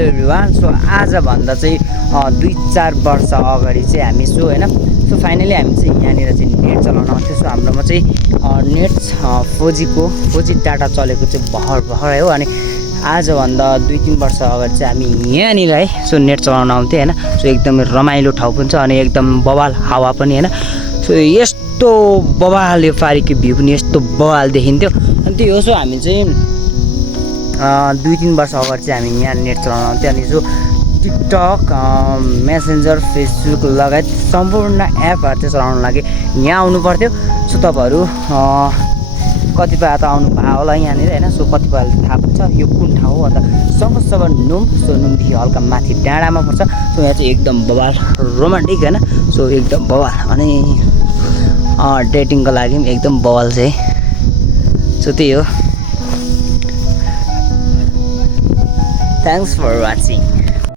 Everyone so आजभन्दा चाहिँ 2-4 वर्ष अगाडि चाहिँ हामी होइन सो फाइनली हामी चाहिँ यहाँनिर चाहिँ नेट चलाउन आउँथ्यो। सो हाम्रोमा चाहिँ नेट 4G डाटा चलेको चाहिँ भर्खर है हो। अनि आजभन्दा 2-3 वर्ष अगाडि चाहिँ हामी यहाँनिर है सो नेट चलाउन आउँथ्यो होइन। सो एकदमै रमाइलो ठाउँ पनि छ अनि एकदम बवाल हावा पनि होइन। सो यस्तो बवाल यो पारिको भ्यू पनि यस्तो बवाल देखिन्थ्यो। अनि त्यही हो सो हामी चाहिँ 2-3 वर्ष अगाडि चाहिँ हामी यहाँ नेट चलाउन आउँथ्यो। अनि सो टिकटक मेसेन्जर फेसबुक लगायत सम्पूर्ण एपहरू चाहिँ चलाउन लागि यहाँ आउनु पर्थ्यो। सो तपाईँहरू कतिपय त आउनु भयो होला यहाँनिर होइन। सो कतिपयले थाहा पनि छ यो कुन ठाउँ हो। अन्त सब नुम सो नुमदेखि हल्का माथि डाँडामा पर्छ। सो यहाँ चाहिँ एकदम बवाल रोमान्टिक होइन। सो एकदम बवाल अनि डेटिङको लागि पनि एकदम बवाल चाहिँ सो त्यही हो। Thanks for watching.